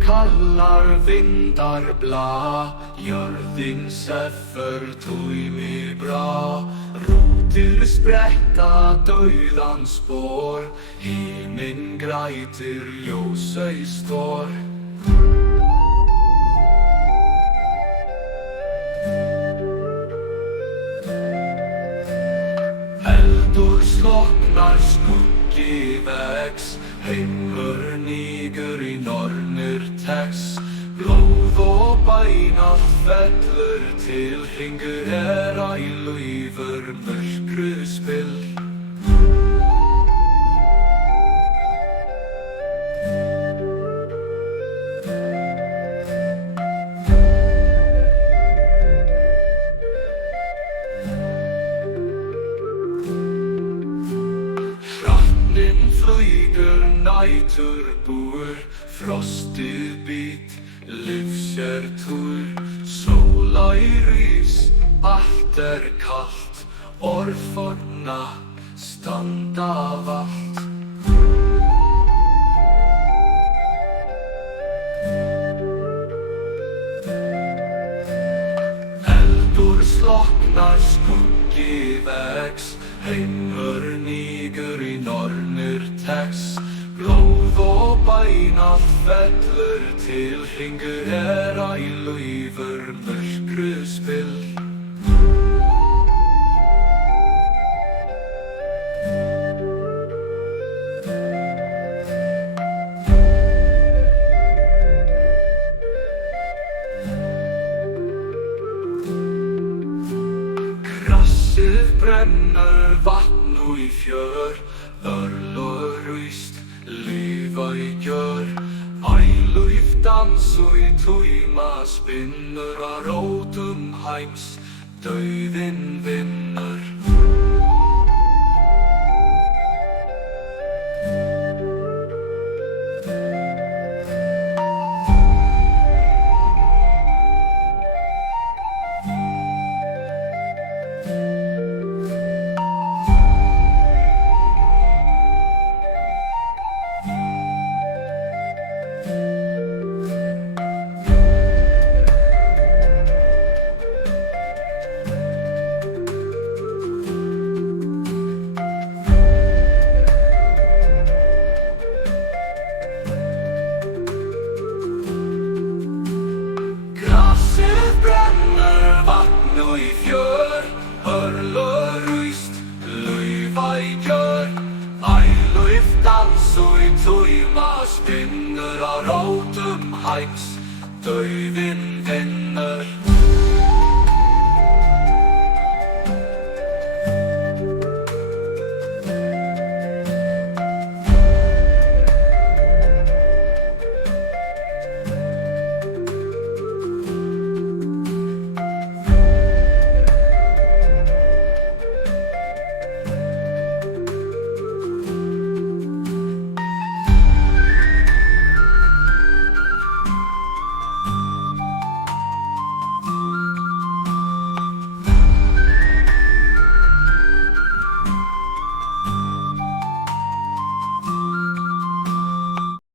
kallar, vindar bla, jörðin sefr, tími bra, Rótir spretta, dauðans spor, Himinn grætir, ljós stor. Eldur sloknar, skuggi vex, Heimr hnígr í Nornir tex, Blóð og bænað fellur til, hnígr æluífur myrkru spill. Flýgur næturbúr, frostið bít, lífs túr, sóla í rís, allt kalt, orðforna standa valt. Eldur sloknar, skuggi vex, Heimr hnígr í Nornir tex, Blóð og bænað fellur til, hnígr æluífur myrkru spill. Grassið brennur, vatn og í fjör, örlögríst, lífa í gjör, æluíf dans og í tíma spinnur, á rótum heims, dauðinn vinnur. Spinnur á rótum heims, dauðinn vinnur.